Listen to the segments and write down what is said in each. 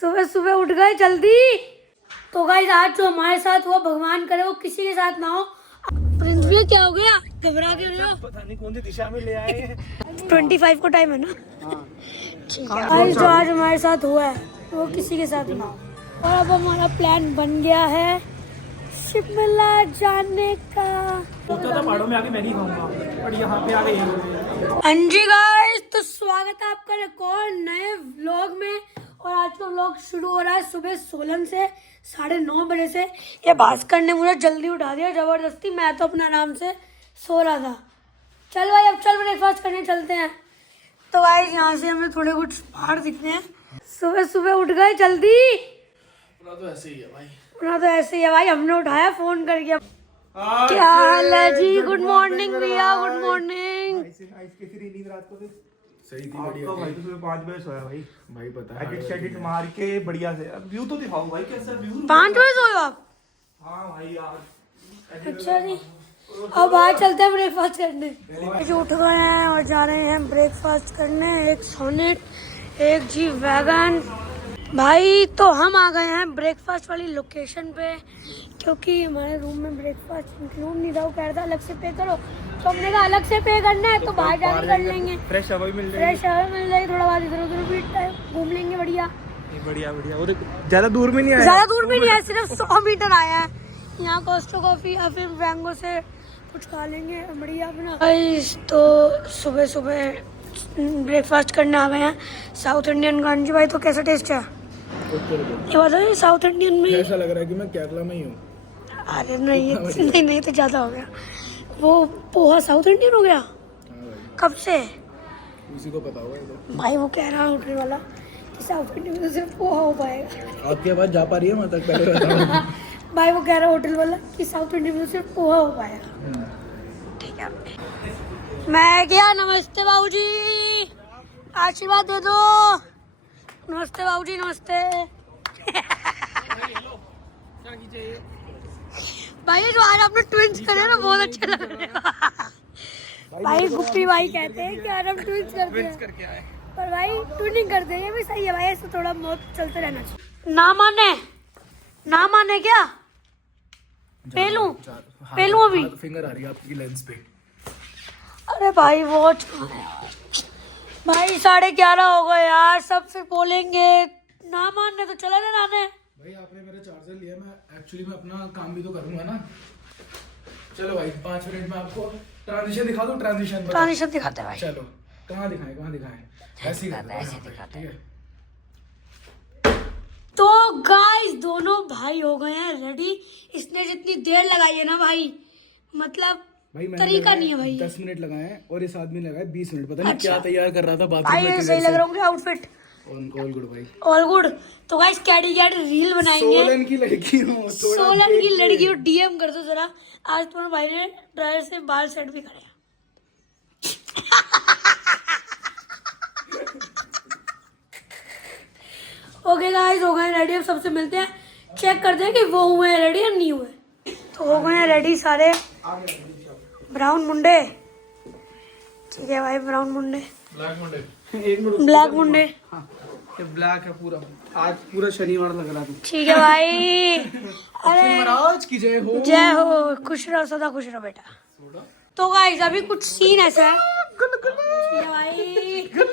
सुबह सुबह उठ गए जल्दी। तो गाइस आज जो हमारे साथ हुआ भगवान करे वो किसी के साथ ना हो। प्रिंस भी क्या हो गया, घबरा के रहे हो? पता नहीं कौन सी दिशा में ले आए हैं। 25 को टाइम है ना। ठीक है गाइस जो आज हमारे साथ हुआ है वो किसी के साथ ना हो। और अब हमारा प्लान बन गया है शिमला जाने का। सोचा था पहाड़ों में आके मैगी खाऊंगा और यहाँ पे आ गए हैं। हाँ जी गाइस तो स्वागत है आपका एक और नए व्लॉग में। और आज का व्लॉग शुरू हो रहा है सुबह सोलन से 9:30 बजे से। ये भास्कर ने मुझे जल्दी उठा दिया जबरदस्ती, मैं तो अपना आराम से सो रहा था। चल भाई अब चल ब्रेकफास्ट करने चलते हैं। तो गाइस यहाँ से हमें थोड़े कुछ पहाड़ दिखते हैं। सुबह सुबह उठ गए जल्दी। पूरा तो ऐसे ही है भाई। पूरा तो ऐसे ही है भाई, हमने उठाया फोन करके। क्या हाल है जी? गुड मॉर्निंग भैया, गुड मॉर्निंग। नींद रात को सही थी, बढ़िया भाई तो सुबह 5 बजे सोया भाई। भाई पता है एडिट शेडिट मार के बढ़िया से अब व्यू तो दिखाओ भाई, कैसा व्यू। 5 बजे सोए हो आप? हाँ भाई यार। अच्छा जी अब आज चलते हैं ब्रेकफास्ट करने। जो उठ गए हैं और जा रहे हैं ब्रेकफास्ट करने। एक सोनेट एक जी वैगन भाई। तो हम आ गए हैं ब्रेकफास्ट वाली लोकेशन पे क्योंकि हमारे रूम में ब्रेकफास्ट इंक्लूड नहीं था। वो कह रहा था अलग से पे करो, तो हमने कहा अलग से पे करना है तो बाहर जाके कर लेंगे। फ्रेश हवा भी मिल जाएगी। फ्रेश हवा मिल जाएगी, थोड़ा बहुत इधर उधर भी घूम लेंगे। बढ़िया बढ़िया बढ़िया। वो ज्यादा दूर में नहीं आया, ज्यादा दूर भी नहीं है, सिर्फ 100 मीटर आया है। यहाँ कोस्टो कॉफी या फिर मैंगो से कुछ खा लेंगे बढ़िया अपना। तो सुबह सुबह ब्रेकफास्ट करने आ गए हैं साउथ इंडियन का। भाई तो कैसा टेस्ट है ये बताइए? साउथ इंडियन में ऐसा लग रहा है कि मैं केरला में ही हूँ। अरे नहीं नहीं तो ज्यादा हो गया। वो पोहा साउथ इंडियन हो गया कब से? उसी को पता होगा ये तो। भाई वो कह रहा है होटल वाला कि साउथ इंडियन में तो सिर्फ पोहा हो पाएगा। आपके पास जा पा रही है वहाँ तक? पहले बताओ। भाई वो कह रहा है होटल वाला कि साउथ इंडियन में तो सिर्फ पोहा हो पाएगा। ठीक है मैं क्या, नमस्ते बाबूजी, आशीर्वाद दे दो। नमस्ते बाबूजी, नमस्ते। भाई जो आज आपने ट्विंस करे ना बहुत अच्छे लग रहे हैं। भाई गुप्पी भाई कहते हैं कि आज हम ट्विंस करते हैं, पर भाई ट्विनिंग करते हैं, ये भी सही है भाई। ऐसे थोड़ा बहुत चलते रहना चाहिए। ना माने क्या पेलू अभी फिंगर आ रही है आपकी लेंस पे। अरे भाई वॉच भाई 11:30 हो गए यार, सब फिर बोलेंगे ना मानने तो चला जाना ने। भाई आपने मेरा चार्जर लिया, मैं एक्चुअली मैं अपना काम भी तो करूंगा ना। चलो भाई 5 मिनट में आपको ट्रांजिशन दिखा दूं। ट्रांजिशन दिखाते हैं भाई। चलो कहाँ दिखाएं? ऐसे ही दिखाते हैं। तो गाइस दोनों भाई हो गए हैं रेडी। इसने जितनी देर लगाई है ना भाई, मतलब भाई तरीका नहीं है भाई। 10 मिनट लगाए हैं और इस आदमी लगाए 20 मिनट। पता नहीं अच्छा। क्या तैयार कर रहा था बाथरूम भाई में। सही लग रहा होंगे आउटफिट। ऑल गुड भाई, ऑल गुड। तो गाइस कैडी रील बनाएंगे। सोलन की लड़की हूँ, सोलन की लड़की को डीएम कर दो जरा। आज तुम्हारे भाई ने ड्रायर से बाल सेट भी करे। ओके गाइस हो गए रेडी। अब सबसे मिलते हैं, चेक करते हैं कि वो हुए हैं रेडी या नहीं हुए। तो हो गए हैं रेडी सारे। ब्राउन मुंडे, ठीक है भाई ब्राउन मुंडे, ब्लैक मुंडे। ब्लैक है पूरा, आज पूरा शनिवार लग रहा था। ठीक है भाई। अरे महाराज की जय हो। जय हो, खुश रहो सदा खुश रहो बेटा। तो गाइस अभी कुछ सीन ऐसा है भाई। तो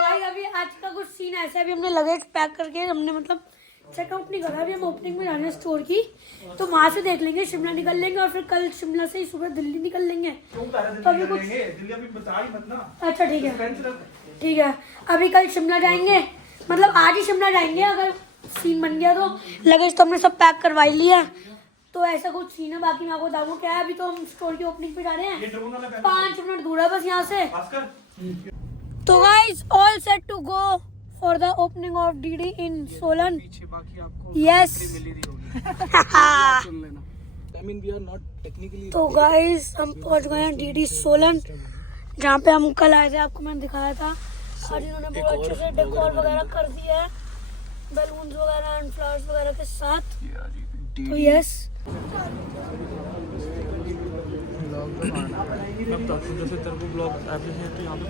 गाइस अभी आज का कुछ सीन ऐसा है, अभी हमने लगेज पैक करके हमने मतलब चेकआउट नहीं करा। अभी हम ओपनिंग में जाने स्टोर की, तो वहां से देख लेंगे, शिमला निकल लेंगे और फिर कल शिमला से ही सुबह दिल्ली निकल लेंगे। तो अभी कुछ अच्छा ठीक है अभी कल शिमला जाएंगे, मतलब आज ही शिमला जाएंगे अगर सीन बन गया तो। लगेज तो हमने सब पैक करवा लिया, तो ऐसा कुछ सीन है। बाकी मैं आपको बताऊँ क्या है, अभी तो हम स्टोर की ओपनिंग पे जा रहे हैं, 5 मिनट दूर है बस यहाँ से। तो guys all set to go for the opening of DD in Solan. Yes. तो गाइस हम पहुंच गए हैं डीडी सोलन, जहाँ पे हम कल आए थे, आपको मैंने दिखाया था। आज इन्होंने बहुत अच्छे से डेकोर वगैरह कर दिया है, बैलून्स वगैरह एंड फ्लावर्स वगैरह के साथ। तो यस जैसे तेरे को ब्लॉग एप्लीकेशन तो यहाँ पे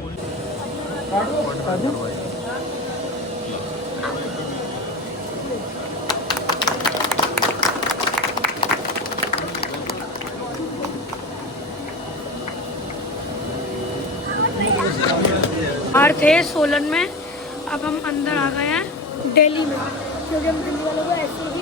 थे सोलन में, अब हम अंदर आ गए हैं दिल्ली में, क्योंकि हम दिल्ली वालों को ऐसे ही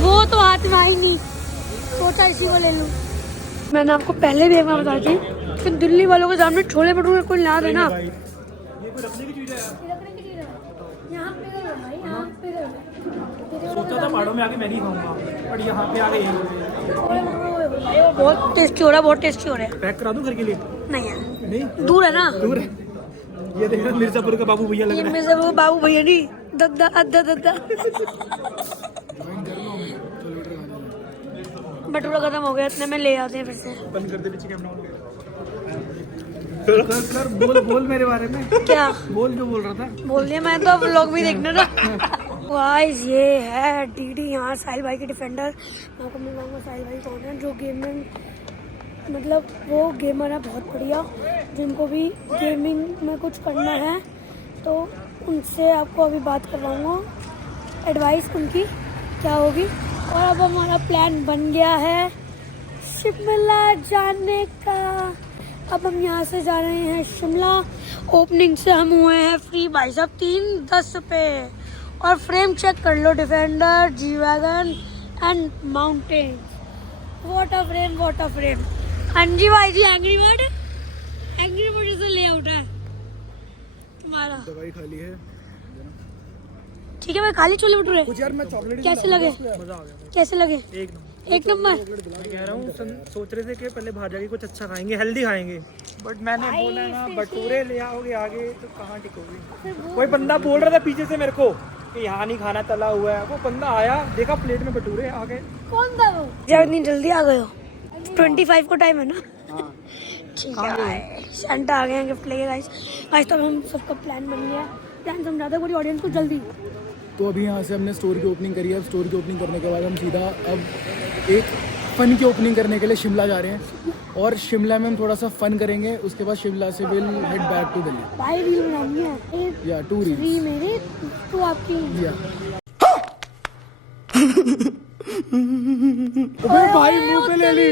वो तो हाथ में आई नहीं, सोचा इसी को ले लूँ। मैंने आपको पहले भी एक बार बताई थी कि दिल्ली वालों के सामने छोले भटूरे कोई ला देना। ये कोई रखने की चीज है। यहाँ पे भाई, यहाँ पे सोचा था पहाड़ों में आके मैगी खाऊंगा, बट यहाँ पे आ गए बहुत टेस्टी हो रहा है, बहुत टेस्टी हो रहा है। पैक करा दूं घर के लिए? नहीं यार, नहीं, दूर है ना। दूर है। ये देखो मिर्जापुर का बाबू भैया लग ये रहा है। मिर्जापुर बाबू भैया नहीं, दद्दा अद्दा दद्दा। भटूरा खत्म हो गया, इतने में ले आते हैं फिर से। बंद कर दे पीछे कैमरा ऑन कर। बोल बोल मेरे बारे में। क्या बोल, जो बोल रहा था बोल दिया मैं तो, अब व्लॉग भी देखना ना। गाइस ये है डीडी, यहाँ साहिल भाई के डिफेंडर। मैं आपको मिलवाऊंगा साहिल भाई कौन है, जो गेमिंग मतलब वो गेमर है बहुत बढ़िया, जिनको भी गेमिंग में कुछ करना है तो उनसे आपको अभी बात करवाऊंगा, एडवाइस उनकी क्या होगी। और अब हमारा प्लान बन गया है शिमला जाने का। अब हम यहाँ से जा रहे हैं शिमला। ओपनिंग से हम हुए हैं फ्री भाई साहब 3:10 पे। और फ्रेम चेक कर लो, Defender, G wagon and mountain. What a frame, what a frame. हाँ जी भाई जी, एंग्री बर्ड, एंग्री बर्ड से ले आउट है तुम्हारा। दवाई खाली है। ठीक है भाई, खाली छोले भटूरे कुछ यार मैं चॉकलेट कैसे लगे? मजा आ गया। कैसे लगे? एक नंबर। मैं कह रहा हूँ सोच रहे थे कि पहले भाजा की कुछ अच्छा खाएंगे, हेल्दी खाएंगे, बट मैंने बोला ना भटूरे ले आओगे आगे तो कहाँ टिकोगे। कोई बंदा बोल रहा था पीछे से मेरे को कि यहाँ नहीं खाना, तला हुआ है। वो बंदा आया, देखा प्लेट में भटूरे आ गए। कौन था वो? जब इतनी जल्दी आ गए हो? 25 को टाइम है ना? ठीक है भाई, सेंटा आ गए हैं गिफ्ट लेके गाइस। आज तो हम सबका प्लान बन गया, प्लान समझाते हैं पूरी ऑडियंस को जल्दी। तो अभी यहाँ से हमने स्टोर की ओपनिंग करी है। अब स्टोर की ओपनिंग करने के बाद हम सीधा अब एक फ़न की ओपनिंग करने के लिए शिमला जा रहे हैं, और शिमला में हम थोड़ा सा फन करेंगे। उसके बाद शिमला से will head back to Delhi. भाई रील बनानी है, या 2 रील्स। 3 मेरे 2 आपकी। या अबे भाई मुंह पे ले ली।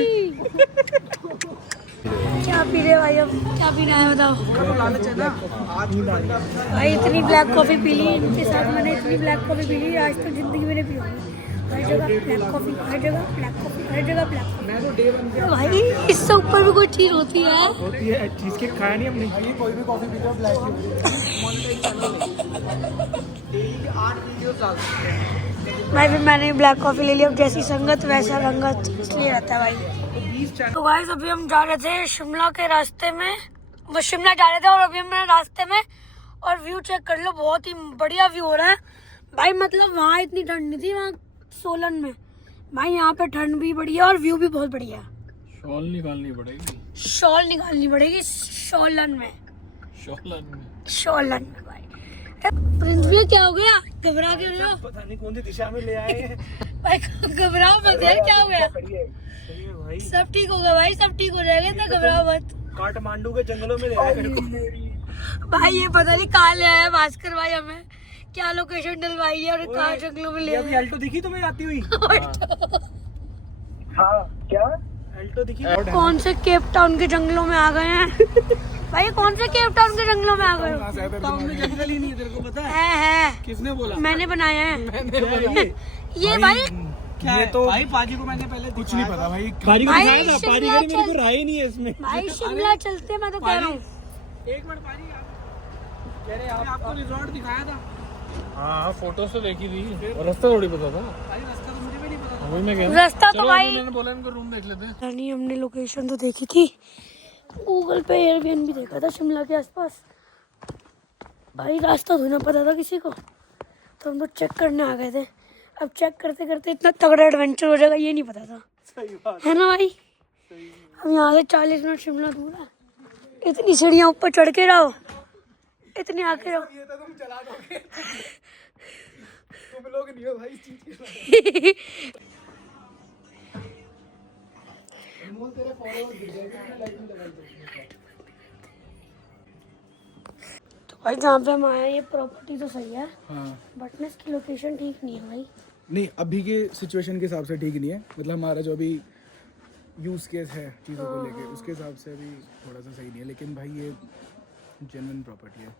क्या पी रहे भाई, अब क्या पीना है बताओ भाई। इतनी ब्लैक कॉफी पी ली इनके साथ, मैंने इतनी ब्लैक कॉफी पी ली आज तो जिंदगी में नहीं पी होगी। हर जगह ब्लैक कॉफी, हर जगह ब्लैक कॉफी, हर जगह ब्लैक कॉफी। भाई इससे ऊपर भी कोई चीज होती है? चीज केक खाया नहीं हमने। कोई भी कॉफी पीते हो ब्लैक भाई फिर मैंने ब्लैक कॉफी ले ली। अब जैसी संगत वैसा रंगत, इसलिए रहता है भाई। तो गाइस अभी हम जा रहे थे शिमला के रास्ते में, वो शिमला जा रहे थे और अभी हम रास्ते में, और व्यू चेक कर लो, बहुत ही बढ़िया व्यू हो रहा है भाई। मतलब वहाँ इतनी ठंड नहीं थी, वहाँ सोलन में भाई, यहाँ पे ठंड भी बढ़िया और व्यू भी बहुत बढ़िया। शॉल निकालनी पड़ेगी। शॉल निकालनी पड़ेगी सोलन में, सोलन में भाई। प्रिंस भी क्या हो गया, घबरा के रहे हो? पता नहीं कौन सी दिशा में ले आए हैं भाई घबराओ मत यार, क्या हो गया? भाई। सब ठीक होगा भाई, सब ठीक हो जाएगा, इतना घबराओ मत। काठमांडू के जंगलों में ले आए मेरे को। भाई ये पता नहीं कहाँ ले आया भास्कर भाई, हमें क्या लोकेशन डलवाई है और कहाँ जंगलों में ले अभी आया। अल्टो दिखी तुम्हें आती हुई? हाँ क्या? अल्टो दिखी? कौन से केप टाउन के जंगलों में आ गए हैं भाई, कौन से केप टाउन के जंगलों में आ गए हो? टाउन में जंगल ही नहीं है, तेरे को पता है? है किसने बोला? मैंने बनाया है क्या ये भाई। क्या है? तो भाई पाजी को मैंने पहले कुछ नहीं पता भाई। पाजी को भाई, दिखाया था, पाजी शिमला का मेरे को चल- राय नहीं है इसमें। भाई शिमला चलते, मैं तो कह रहा हूँ। एक मिनट पाजी, कह रहे आपको रिजॉर्ट दिखाया था। हाँ फोटो से देखी थी, और रास्ता थोड़ी पता था। रास्ता तो मुझे भी नहीं पता। वही मैं कह रास्ता तो भाई मैंने बोला इनको रूम देख लेते हैं। नहीं, हमने लोकेशन तो देखी थी गूगल पे, एयरबीएनबी देखा था शिमला के आसपास। भाई रास्ता तो ना पता था किसी को, तो हम तो चेक करने आ गए थे। अब चेक करते करते इतना तगड़ा एडवेंचर हो जाएगा ये नहीं पता था, सही बात है ना भाई। अब यहाँ से 40 मिनट शिमला दूर है, इतनी सीढ़ियाँ ऊपर चढ़ के रहो, इतने आके रहो। ये तो तुम चला दोगे। तुम लोग नहीं हो भाई इस चीज के। अनमोल तेरे फॉलोअर्स गिर जाएंगे, लाइक नहीं लगाई। तो भाई जहाँ पे हम आए हैं ये प्रॉपर्टी तो सही है, हाँ बट ना इसकी लोकेशन ठीक नहीं है भाई। नहीं, अभी के सिचुएशन के हिसाब से ठीक नहीं है, मतलब हमारा जो अभी यूज़ केस है चीज़ों को लेके, उसके हिसाब से अभी थोड़ा सा सही नहीं है। लेकिन भाई ये जेन्युइन प्रॉपर्टी है,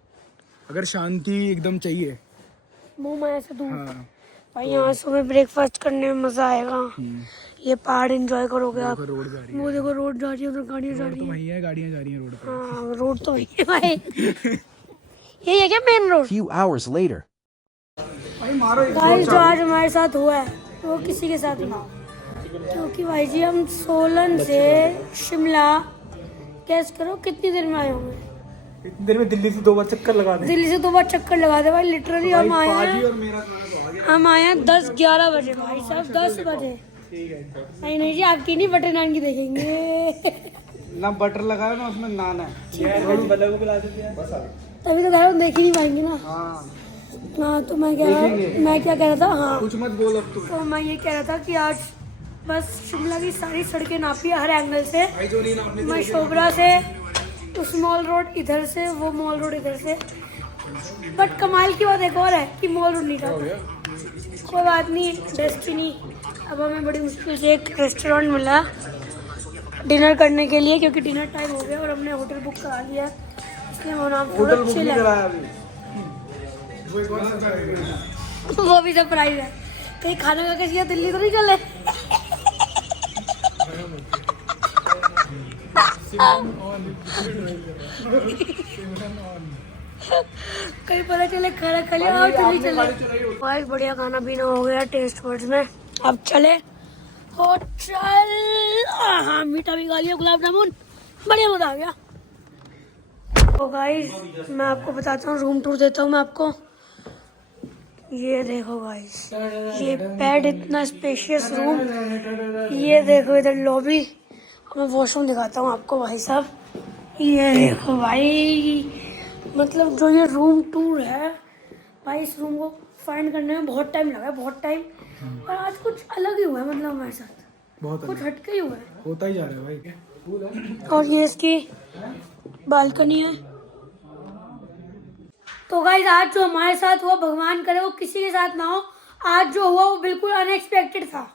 अगर शांति एकदम चाहिए। मुंह माया से दूर। हाँ, भाई यहाँ सुबह ब्रेकफास्ट करने में मजा आएगा। ये पहाड़ एंजॉय करोगे आप। रोड जा रही है, वो देखो रोड जा रही है, उधर गाड़ियाँ जा रही तो है। वहीं है, गाड़ियाँ जा रही हैं रोड पे। हाँ रोड तो वही है भाई। ये है क्या main road? Few hours later. Guys जो आज हमारे साथ हुआ है वो किसी के साथ नहीं हुआ। क्योंकि भाई जी हम सोलन से शिमला कैस करो कितनी देर में आए होंगे? इतनी देर में दिल्ली से 2 बार चक्कर लगा दे। दिल्ली से 2 बार चक्कर लगा दे भाई। लिटरली हम आए हैं, और मेरा खाना तो आ गया। हम आए हैं 10-11 बजे भाई साहब, 10 बजे। नहीं नहीं जी आपकी नहीं, बटर नान की देखेंगे। ना बटर लगाया ना उसमें नान है। तभी तो कह रहा हूँ देख ही नहीं पाएंगे ना। हाँ, हाँ तो मैं क्या कह रहा था, हाँ कुछ मत बोल अब तो मैं ये कह रहा था कि आज बस शिमला की सारी सड़कें नापी हर एंगल से। भाई जो नहीं ना अपने मशोबरा से उस मॉल रोड इधर से, वो मॉल रोड इधर से। बट कमाल की बात एक और है कि मॉल रोड नहीं था। कोई बात नहीं, डेस्टिनी। अब हमें बड़ी मुश्किल से एक रेस्टोरेंट मिला डिनर करने के लिए, क्योंकि डिनर टाइम हो गया और हमने होटल बुक करा लिया, इसलिए वो नाम थोड़ा चिल है। वो भी सरप्राइज है। कहीं खाना खा के सीधा दिल्ली तो नहीं चले। कहीं पता चले खाना खा लिया और दिल्ली चले। भाई बढ़िया खाना पीना हो गया टेस्ट बड्स में। अब चले होटल। हाँ मीठा भी खा लिया, गुलाब जामुन, बढ़िया मजा आ गया। तो गाइस मैं आपको बताता हूँ, रूम टूर देता हूँ मैं आपको। ये देखो गाइस, ये बेड, इतना स्पेशियस रूम। ये देखो इधर लॉबी। मैं वॉशरूम दिखाता हूँ आपको भाई साहब। ये देखो भाई, मतलब जो ये रूम टूर है भाई, इस रूम को फाइंड करने में बहुत टाइम लगा है, बहुत टाइम। और आज कुछ अलग ही हुआ है, मतलब हमारे साथ बहुत कुछ हटके ही हुआ है। होता ही जा रहा है भाई। और ये इसकी बालकनी है। तो गाइस आज जो हमारे साथ हुआ, भगवान करे वो किसी के साथ ना हो। आज जो हुआ वो बिल्कुल अनएक्सपेक्टेड था।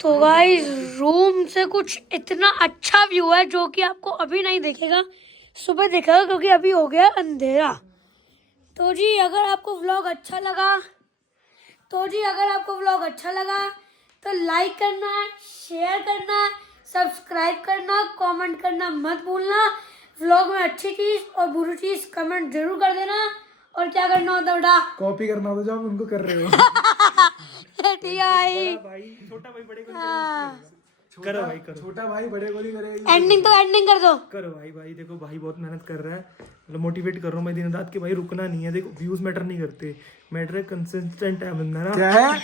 तो गाइस रूम से कुछ इतना अच्छा व्यू है जो कि आपको अभी नहीं देखेगा, सुबह दिखेगा, क्योंकि अभी हो गया अंधेरा। तो जी अगर आपको व्लॉग अच्छा लगा तो लाइक करना, शेयर करना, सब्सक्राइब करना, कमेंट करना मत भूलना। व्लॉग में अच्छी चीज और बुरी चीज कमेंट जरूर कर देना। और क्या करना होता है बेटा? कॉपी करना होता जो आप उनको कर रहे हो। ठीक है भाई छोटा भाई बड़े को हाँ। करो भाई, करो। छोटा भाई बड़े को नहीं करेगा। एंडिंग तो एंडिंग कर दो। करो भाई देखो भाई बहुत मेहनत कर रहा है, मतलब मोटिवेट कर रहा हूँ मैं दिन रात कि भाई रुकना नहीं है। देखो व्यूज मैटर नहीं करते, मैटर है कंसिस्टेंट है बंदा ना। क्या है?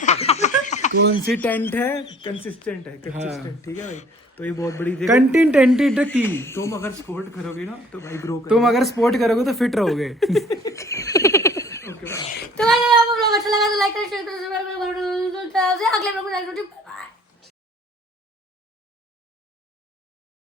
कंसिस्टेंट है, कंसिस्टेंट है, कंसिस्टेंट। ठीक है भाई, तो ये बहुत बड़ी कंटेंटेड की। तुम अगर सपोर्ट करोगे ना तो भाई ग्रो तुम अगर सपोर्ट करोगे तो फिट रहोगे। तो अगर आपको व्लॉग अच्छा लगा तो लाइक करें, शेयर करें, अगले व्लॉग में